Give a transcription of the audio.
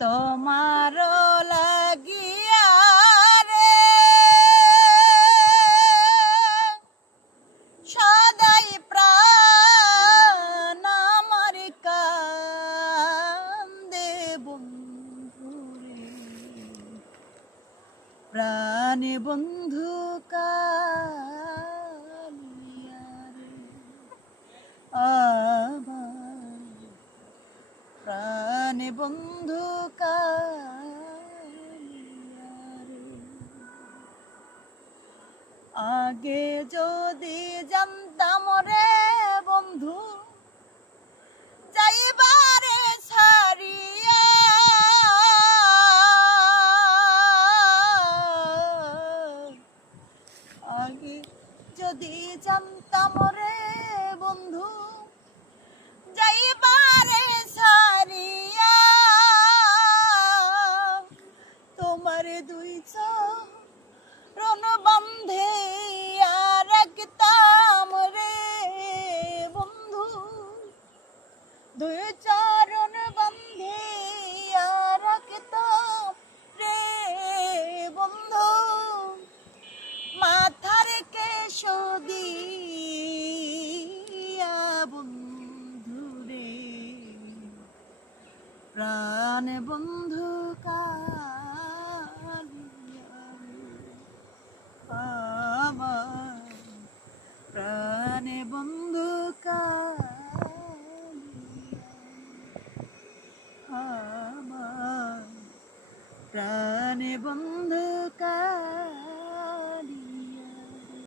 তোমার লাগিয়া রে সদাই প্রাণ আমার কান্দে বন্ধু রে, প্রাণ বন্ধু কালিয়া রে আমার প্রাণ বন্ধু কালিয়া রে। আগে যদি জানতাম রে বন্ধু যাইবারে ছাড়িয়া, আগে যদি জানতাম রে বন্ধু যাইবারে ছাড়িয়া, তোমার দুই চরণ বন্ধে রাখতাম রে বন্ধু, দুই চরণ বন্ধে রাখতাম রে বন্ধু, মাথার কেশ দিয়া বন্ধু রে, প্রাণ বন্ধু কালিয়া রে আমার প্রাণ বন্ধু